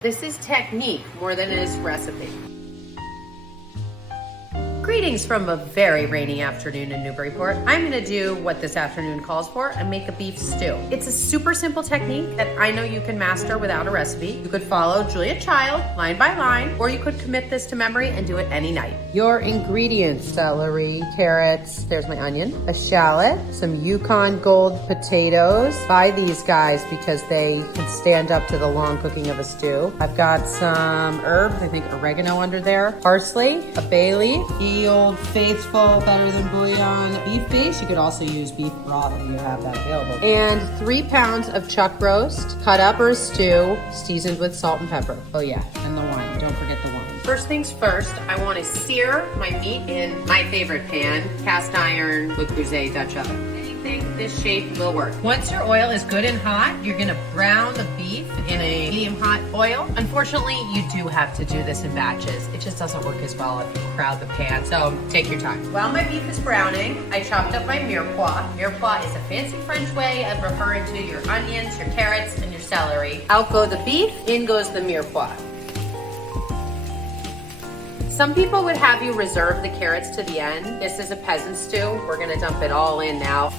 This is technique more than it is recipe. Greetings from a very rainy afternoon in Newburyport. I'm gonna do what this afternoon calls for and make a beef stew. It's a super simple technique that I know you can master without a recipe. You could follow Julia Child line by line, or you could commit this to memory and do it any night. Your ingredients: celery, carrots, there's my onion, a shallot, some Yukon Gold potatoes. Buy these guys because they can stand up to the long cooking of a stew. I've got some herbs, I think oregano under there, parsley, a bay leaf, the old faithful better than bouillon beef base. You could also use beef broth if you have that available. And 3 pounds of chuck roast, cut up for a stew, seasoned with salt and pepper. Oh yeah, and the wine, don't forget the wine. First things first, I want to sear my meat in my favorite pan, cast iron Le Creuset Dutch oven. Anything this shape will work. Once your oil is good and hot, you're gonna brown the beef in a medium hot oil. Unfortunately, you do have to do this in batches. It just doesn't work as well if you crowd the pan, so take your time. While my beef is browning, I chopped up my mirepoix. Mirepoix is a fancy French way of referring to your onions, your carrots, and your celery. Out go the beef, in goes the mirepoix. Some people would have you reserve the carrots to the end. This is a peasant stew. We're gonna dump it all in now.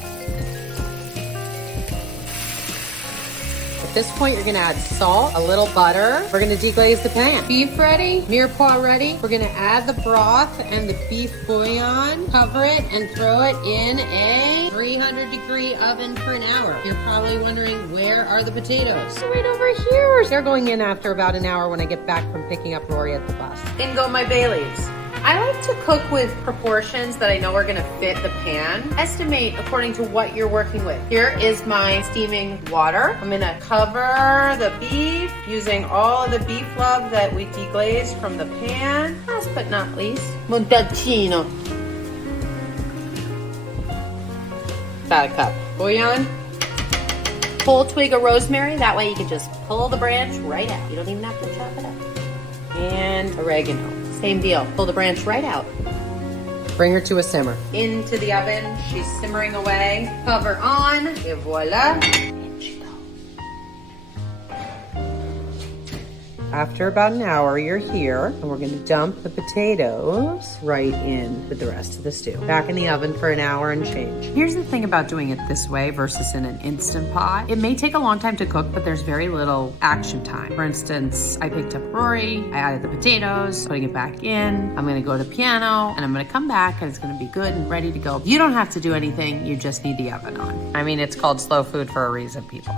At this point, you're gonna add salt, a little butter. We're gonna deglaze the pan. Beef ready, mirepoix ready. We're gonna add the broth and the beef bouillon, cover it, and throw it in a 300-degree oven for an hour. You're probably wondering, where are the potatoes? They're right over here. They're going in after about an hour when I get back from picking up Rory at the bus. In go my bay leaves. I like to cook with proportions that I know are gonna fit the pan. Estimate according to what you're working with. Here is my steaming water. I'm gonna cover the beef using all of the beef love that we deglazed from the pan. Last but not least, montalcino. About a cup. Bouillon. Whole twig of rosemary. That way you can just pull the branch right out. You don't even have to chop it up. And oregano. Same deal, pull the branch right out. Bring her to a simmer. Into the oven, she's simmering away. Cover on, et voila. In she goes. After about an hour, you're here, and we're gonna dump the potatoes right in with the rest of the stew. Back in the oven for an hour and change. Here's the thing about doing it this way versus in an Instant Pot. It may take a long time to cook, but there's very little action time. For instance, I picked up Rory, I added the potatoes, putting it back in. I'm gonna go to the piano, and I'm gonna come back, and it's gonna be good and ready to go. You don't have to do anything, you just need the oven on. I mean, it's called slow food for a reason, people.